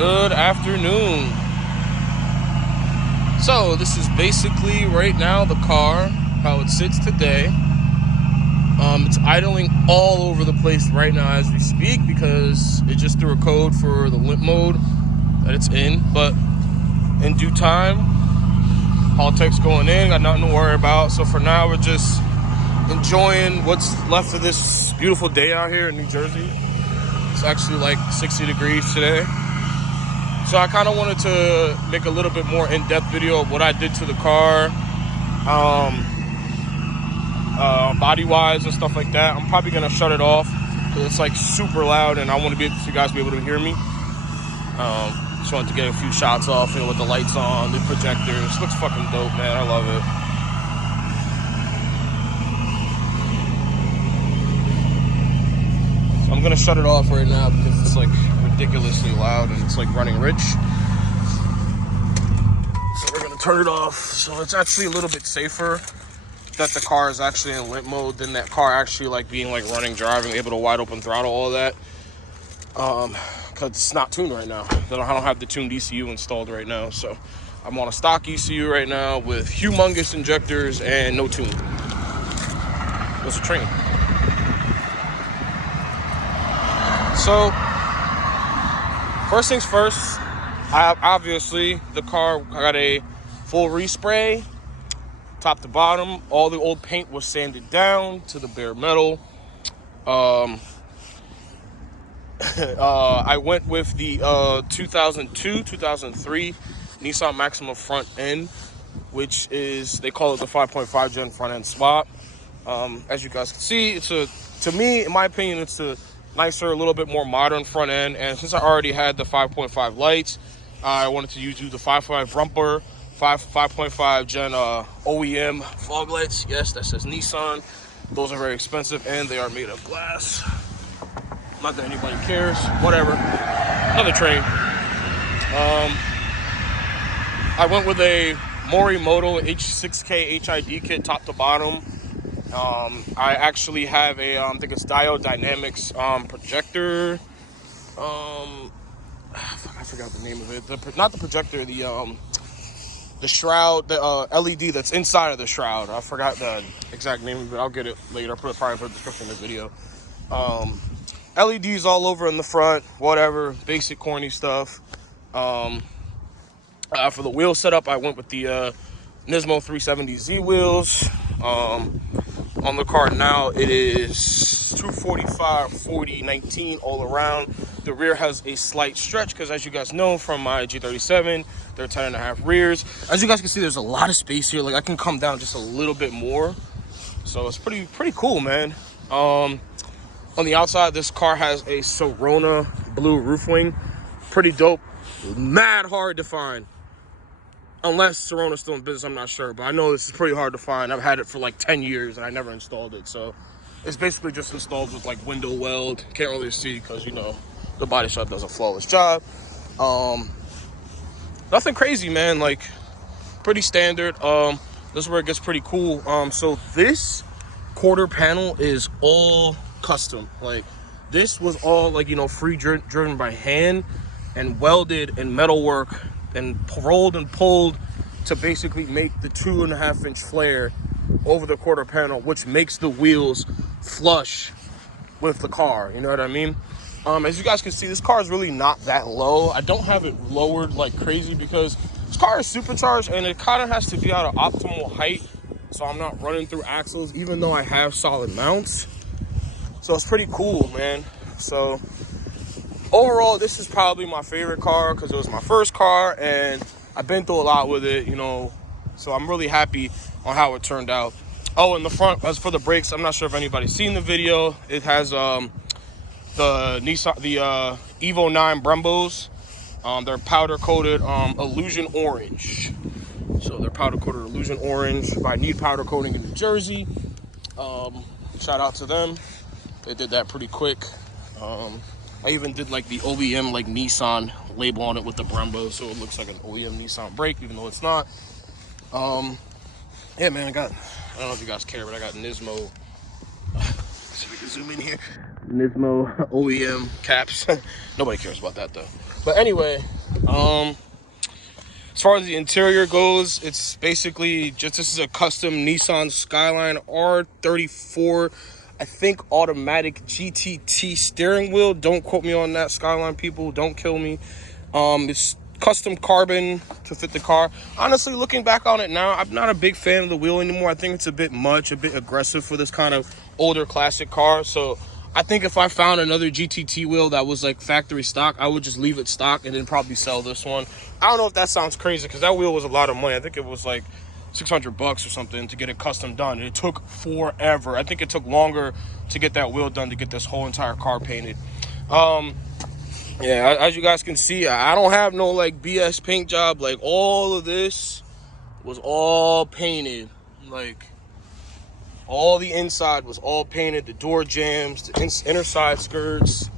Good afternoon. So this is basically right now the car, how it sits today. It's idling all over the place right now as we speak because it just threw a code for the limp mode that it's in. But in due time, politics going in, got nothing to worry about. So for now, we're just enjoying what's left of this beautiful day out here in New Jersey. It's actually like 60 degrees today. So I kind of wanted to make a little bit more in-depth video of what I did to the car, body-wise and stuff like that. I'm probably going to shut it off because it's like super loud and I want to you guys be able to hear me. Just wanted to get a few shots off, with the lights on, the projectors. Looks fucking dope, man. I love it. So I'm going to shut it off right now because it's like ridiculously loud and it's like running rich. So we're gonna turn it off. So it's actually a little bit safer that the car is actually in limp mode than that car actually like being like running, driving, able to wide open throttle, all that. Because it's not tuned right now. I don't have the tuned ECU installed right now. So I'm on a stock ECU right now with humongous injectors and no tune. It's a train. So first things first, obviously the car got a full respray, top to bottom. All the old paint was sanded down to the bare metal. I went with the 2002, 2003 Nissan Maxima front end, which is, they call it the 5.5 gen front end swap. As you guys can see, to me, in my opinion, it's a nicer, a little bit more modern front end. And since I already had the 5.5 lights, I wanted to use the 5.5 bumper, 5.5 gen OEM fog lights. Yes, that says Nissan. Those are very expensive and they are made of glass. Not that anybody cares. Whatever. Another train. I went with a Morimoto H6K HID kit, top to bottom. I actually have a, I think it's Diode Dynamics projector. I forgot the name of it. Not the projector, the shroud, the LED that's inside of the shroud. I forgot the exact name of it. I'll get it later. I'll probably put a description in the video. LEDs all over in the front, whatever, basic corny stuff. For the wheel setup, I went with the Nismo 370Z wheels. On the car now, it is 245, 40, 19 all around. The rear has a slight stretch because, as you guys know from my G37, they're 10.5 rears. As you guys can see, there's a lot of space here. Like, I can come down just a little bit more. So it's pretty cool, man. On the outside, this car has a Sorona blue roof wing. Pretty dope. Mad hard to find. Unless Sorona's still in business, I'm not sure. But I know this is pretty hard to find. I've had it for like 10 years and I never installed it. So it's basically just installed with like window weld. Can't really see because, the body shop does a flawless job. Nothing crazy, man. Like, pretty standard. This is where it gets pretty cool. So this quarter panel is all custom. Like, this was all like, free driven by hand and welded and metalwork and rolled and pulled to basically make the 2.5-inch flare over the quarter panel, which makes the wheels flush with the car. You know what I mean? As you guys can see, this car is really not that low. I don't have it lowered like crazy because this car is supercharged and it kind of has to be at an optimal height, so I'm not running through axles, even though I have solid mounts. So it's pretty cool, man. So overall, this is probably my favorite car because it was my first car and I've been through a lot with it, so I'm really happy on how it turned out. Oh, in the front, as for the brakes, I'm not sure if anybody's seen the video. It has the Evo 9 Brembos. They're powder coated Illusion Orange. So they're powder coated Illusion Orange by Need Powder Coating in New Jersey. Shout out to them. They did that pretty quick. I even did like the OEM like Nissan label on it with the Brembo, so it looks like an OEM Nissan brake, even though it's not. Yeah, man, I don't know if you guys care, but I got Nismo. See if we can zoom in here. Nismo OEM caps. Nobody cares about that though. But anyway, as far as the interior goes, it's basically just, this is a custom Nissan Skyline R34, I think, automatic GTT steering wheel. Don't quote me on that, Skyline people. Don't kill me. It's custom carbon to fit the car. Honestly, looking back on it now, I'm not a big fan of the wheel anymore. I think it's a bit much, a bit aggressive for this kind of older classic car. So I think if I found another GTT wheel that was like factory stock, I would just leave it stock and then probably sell this one. I don't know if that sounds crazy, because that wheel was a lot of money. I think it was like $600 or something to get it custom done. And it took forever. I think it took longer to get that wheel done to get this whole entire car painted. Yeah, as you guys can see, I don't have no like BS paint job. Like, all of this was all painted. Like, all the inside was all painted. The door jambs, the inner side skirts,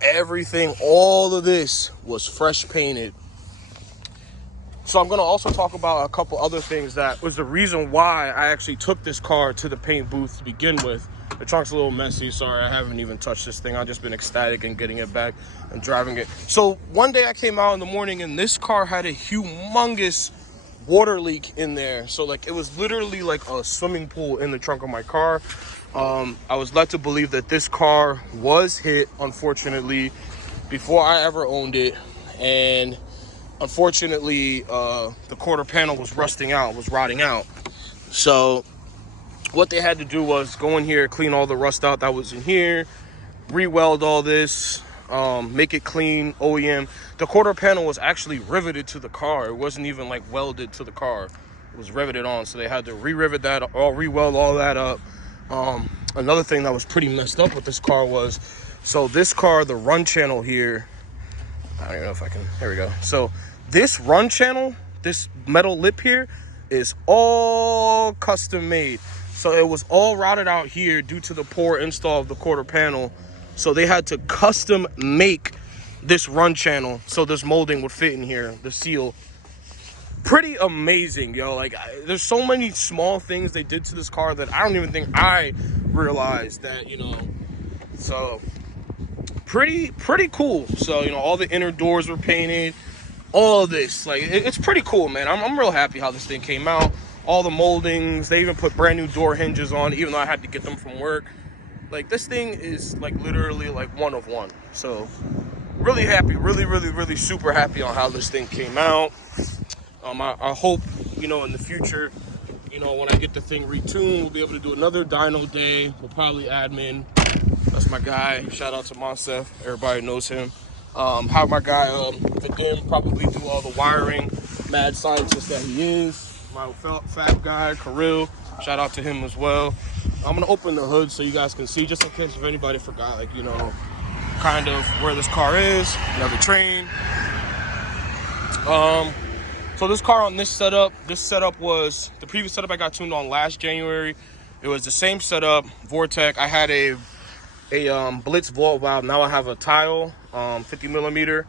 everything, all of this was fresh painted. So I'm going to also talk about a couple other things that was the reason why I actually took this car to the paint booth to begin with. The trunk's a little messy. Sorry, I haven't even touched this thing. I've just been ecstatic and getting it back and driving it. So one day I came out in the morning and this car had a humongous water leak in there. So like, it was literally like a swimming pool in the trunk of my car. I was led to believe that this car was hit, unfortunately, before I ever owned it. And unfortunately, the quarter panel was rusting out, was rotting out. So what they had to do was go in here, clean all the rust out that was in here, re-weld all this, make it clean, OEM. The quarter panel was actually riveted to the car. It wasn't even like welded to the car. It was riveted on, so they had to re-rivet that, or re-weld all that up. Another thing that was pretty messed up with this car was, so this car, the run channel here, I don't even know if I can, there we go. So this run channel, this metal lip here, is all custom made. So it was all routed out here due to the poor install of the quarter panel. So they had to custom make this run channel so this molding would fit in here, the seal. Pretty amazing, yo. Like, there's so many small things they did to this car that I don't even think I realized that, you know. So pretty cool. So, you know, all the inner doors were painted, all of this, like, it's pretty cool, man. I'm real happy how this thing came out. All the moldings, they even put brand new door hinges on, even though I had to get them from work. Like, this thing is like literally like one of one. So really happy, really super happy on how this thing came out. I hope, you know, in the future, you know, when I get the thing retuned, we'll be able to do another dyno day. We'll probably admin. That's my guy. Shout out to Monsef. Everybody knows him. Have my guy Vadim probably do all the wiring. Mad scientist that he is. My fab guy, Kirill. Shout out to him as well. I'm gonna open the hood so you guys can see, just in case if anybody forgot, like, you know, kind of where this car is. Another train. So this car on this setup was the previous setup I got tuned on last January. It was the same setup, Vortec. I had a Blitz ball valve. Now I have a Tile 50 millimeter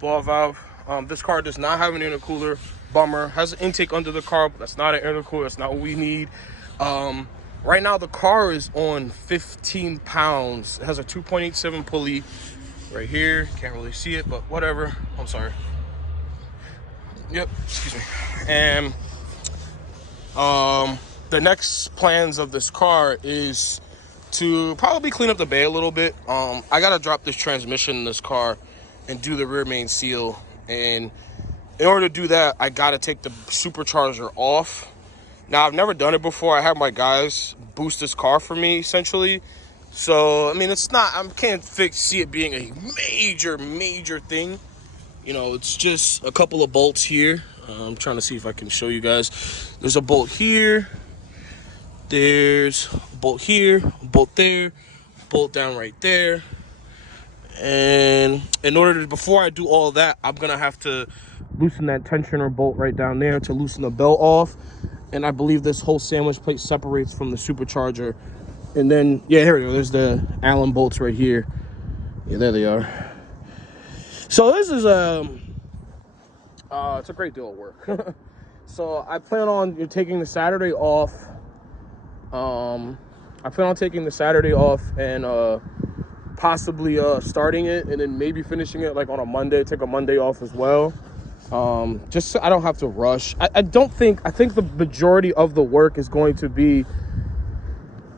ball valve. This car does not have an intercooler. Bummer. Has an intake under the car, but that's not an intercooler. That's not what we need. Right now the car is on 15 pounds. It has a 2.87 pulley right here. Can't really see it, but whatever. I'm sorry. Yep, excuse me. And the next plans of this car is to probably clean up the bay a little bit. I gotta drop this transmission in this car and do the rear main seal. And in order to do that, I gotta take the supercharger off. Now, I've never done it before. I have my guys boost this car for me, essentially. So, I mean, it's not, I can't see it being a major thing. You know, it's just a couple of bolts here. I'm trying to see if I can show you guys. There's a bolt here. There's a bolt here, a bolt there, bolt down right there. And in order to, before I do all that, I'm gonna have to loosen that tensioner bolt right down there to loosen the belt off. And I believe this whole sandwich plate separates from the supercharger. And then, yeah, here we go. There's the Allen bolts right here. Yeah, there they are. So this is it's a great deal of work. So I plan on taking the Saturday off. I plan on taking the Saturday off and possibly starting it and then maybe finishing it like on a Monday, take a Monday off as well. Just so I don't have to rush. I think the majority of the work is going to be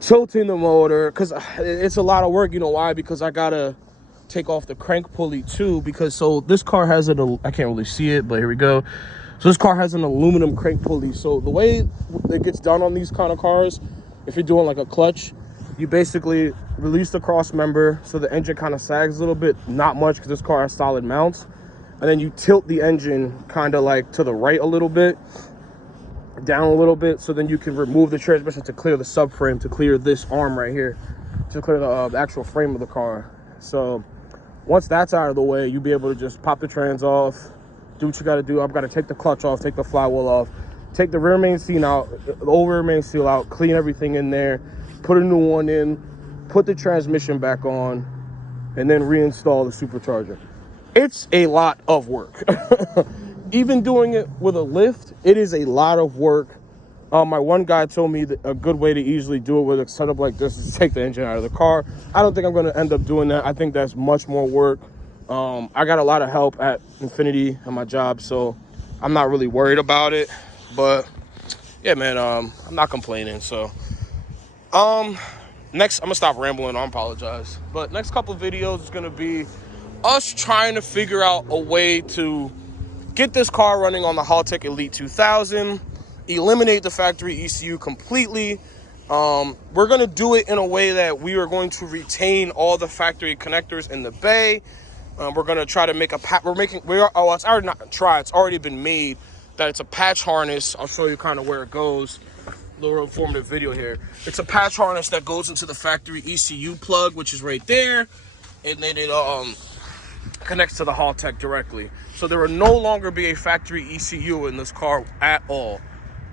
tilting the motor, because it's a lot of work. You know why? Because I gotta take off the crank pulley too, because so this car has an, I can't really see it, but here we go. So this car has an aluminum crank pulley. So the way it gets done on these kind of cars, if you're doing like a clutch, you basically release the cross member so the engine kind of sags a little bit, not much because this car has solid mounts, and then you tilt the engine kind of like to the right a little bit, down a little bit, so then you can remove the transmission to clear the subframe, to clear this arm right here, to clear the actual frame of the car. So once that's out of the way, you'll be able to just pop the trans off, do what you got to do. I've got to take the clutch off, take the flywheel off, take the rear main seal out, the old rear main seal out, clean everything in there, put a new one in, put the transmission back on, and then reinstall the supercharger. It's a lot of work. Even doing it with a lift, it is a lot of work. My one guy told me that a good way to easily do it with a setup like this is to take the engine out of the car. I don't think I'm going to end up doing that. I think that's much more work. I got a lot of help at Infinity at my job, so I'm not really worried about it. But yeah, man, I'm not complaining. So next, I'm gonna stop rambling. I apologize, but next couple of videos is gonna be us trying to figure out a way to get this car running on the Haltech Elite 2000, eliminate the factory ECU completely. We're gonna do it in a way that we are going to retain all the factory connectors in the bay. We're gonna try to make a it's already not try, it's already been made, that it's a patch harness. I'll show you kind of where it goes. A little informative video here. It's a patch harness that goes into the factory ECU plug, which is right there, and then it connects to the Haltech directly. So there will no longer be a factory ECU in this car at all.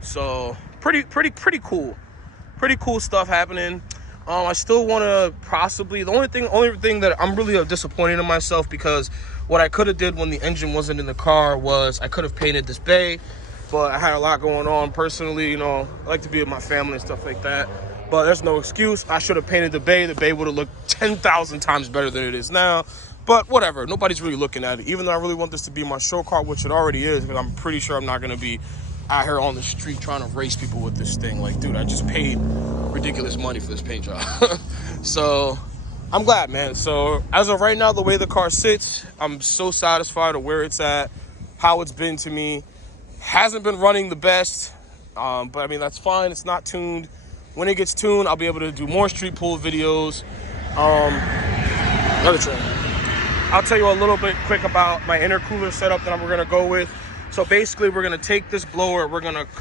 So pretty cool. Pretty cool stuff happening. I still want to possibly, the only thing that I'm really disappointed in myself, because what I could have did when the engine wasn't in the car was I could have painted this bay, but I had a lot going on personally. You know, I like to be with my family and stuff like that, but there's no excuse. I should have painted the bay. The bay would have looked 10,000 times better than it is now, but whatever. Nobody's really looking at it, even though I really want this to be my show car, which it already is, because I'm pretty sure I'm not going to be out here on the street trying to race people with this thing. Like, dude, I just paid ridiculous money for this paint job. So I'm glad, man. So as of right now, the way the car sits, I'm so satisfied with where it's at, how it's been to me. Hasn't been running the best, but I mean, that's fine. It's not tuned. When it gets tuned, I'll be able to do more street pull videos. Another trend. I'll tell you a little bit quick about my intercooler setup that we're gonna go with. So basically, we're gonna take this blower.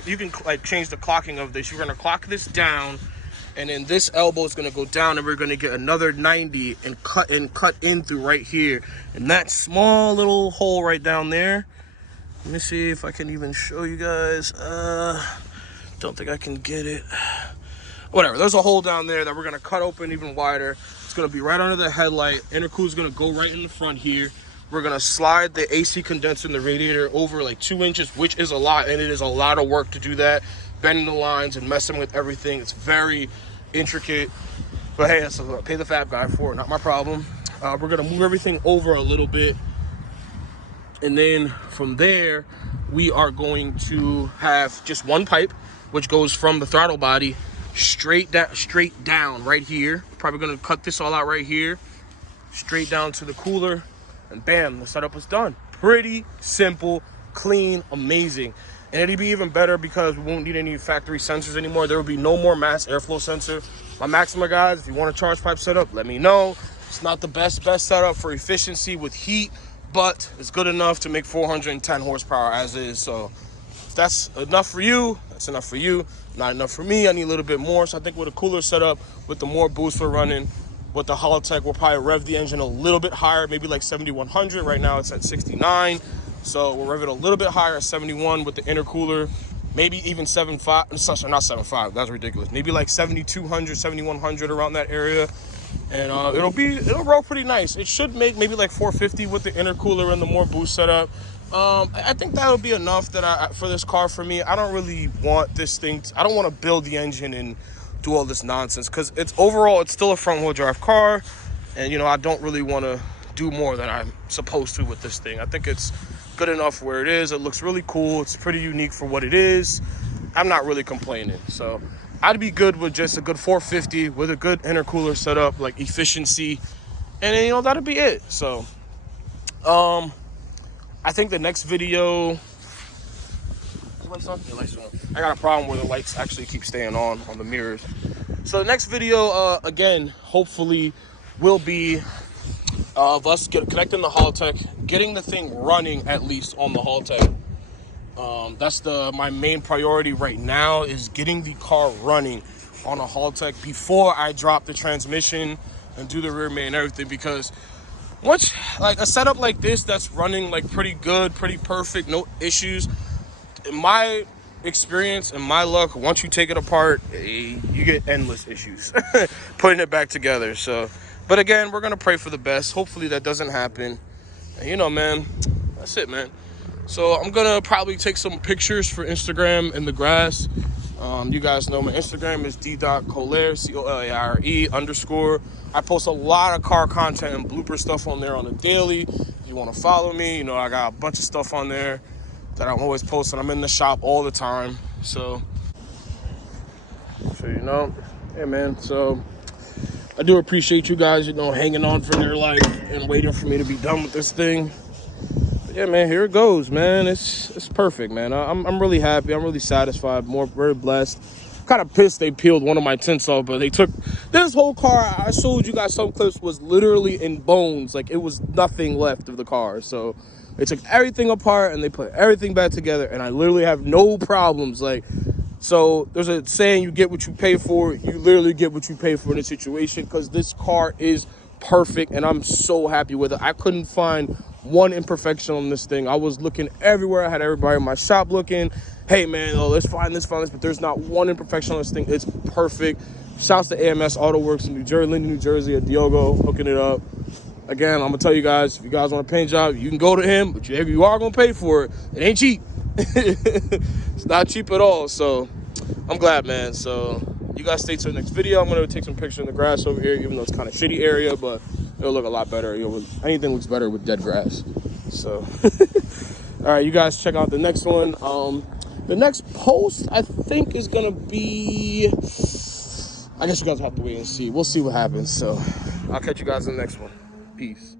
You can like change the clocking of this. You're gonna clock this down, and then this elbow is gonna go down, and we're gonna get another 90 and cut in through right here, and that small little hole right down there. Let me see if I can even show you guys. Don't think I can get it. Whatever. There's a hole down there that we're gonna cut open even wider. It's gonna be right under the headlight. Intercooler's gonna go right in the front here. We're gonna slide the AC condenser in the radiator over like 2 inches, which is a lot, and it is a lot of work to do that. Bending the lines and messing with everything. It's very intricate, but hey, that's pay the fab guy for it, not my problem. We're gonna move everything over a little bit, and then from there, we are going to have just one pipe, which goes from the throttle body straight down right here. Probably gonna cut this all out right here, straight down to the cooler. And bam, the setup is done. Pretty simple, clean, amazing. And it'll be even better because we won't need any factory sensors anymore. There will be no more mass airflow sensor. My Maxima guys, if you want a charge pipe setup, let me know. It's not the best setup for efficiency with heat, but it's good enough to make 410 horsepower as is. So if that's enough for you, that's enough for you. Not enough for me, I need a little bit more. So I think with a cooler setup, with the more boost we're running, with the Haltech, we'll probably rev the engine a little bit higher, maybe like 7,100. Right now it's at 69. So we'll rev it a little bit higher at 71 with the intercooler. Maybe even 7.5, not 7.5, that's ridiculous. Maybe like 7,200, 7,100 around that area. And it'll roll pretty nice. It should make maybe like 450 with the intercooler and the more boost setup. I think that'll be enough for this car for me. I don't really want this thing, I don't want to build the engine and do all this nonsense, because it's still a front wheel drive car. And, you know, I don't really want to do more than I'm supposed to with this thing. I think it's good enough where it is. It looks really cool. It's pretty unique for what it is. I'm not really complaining. So I'd be good with just a good 450 with a good intercooler setup, like efficiency. And then, you know, that'd be it. So I think the next video, lights on? Yeah, lights on. I got a problem where the lights actually keep staying on the mirrors. So the next video, again, hopefully will be of us connecting the Haltech, getting the thing running at least on the Haltech. That's my main priority right now, is getting the car running on a Haltech before I drop the transmission and do the rear main and everything. Because once, like, a setup like this that's running like pretty good, pretty perfect, no issues, in my experience and my luck, once you take it apart, you get endless issues putting it back together. So, but again, we're gonna pray for the best. Hopefully that doesn't happen. And, you know, man, that's it, man. So I'm gonna probably take some pictures for Instagram in the grass. You guys know my Instagram is d.colaire, COLAIRE_. I post a lot of car content and blooper stuff on there on a daily. If you want to follow me, you know, I got a bunch of stuff on there that I'm always posting. I'm in the shop all the time. So you know, hey man, so I do appreciate you guys, you know, hanging on for dear life and waiting for me to be done with this thing. But yeah, man, here it goes, man. It's perfect, man. I'm really happy. I'm really satisfied. Very blessed. Kind of pissed they peeled one of my tints off, but they took this whole car. I showed you guys some clips, was literally in bones. Like, it was nothing left of the car. So they took everything apart and they put everything back together, and I literally have no problems. Like, so there's a saying, you get what you pay for. You literally get what you pay for in a situation, because this car is perfect and I'm so happy with it. I couldn't find one imperfection on this thing. I was looking everywhere. I had everybody in my shop looking, hey man, let's find this, but there's not one imperfection on this thing. It's perfect. Shouts to AMS Auto Works in New Jersey, Linden, New Jersey, at Diogo, hooking it up. Again, I'm gonna tell you guys, if you guys want a paint job, you can go to him, but you are gonna pay for it. It ain't cheap. It's not cheap at all. So I'm glad, man. So you guys stay tuned next video. I'm gonna take some pictures in the grass over here, even though it's kind of shitty area, but it'll look a lot better. You know, anything looks better with dead grass. So all right, you guys check out the next one. The next post, I think, is gonna be, I guess you guys have to wait and see. We'll see what happens. So I'll catch you guys in the next one. Peace.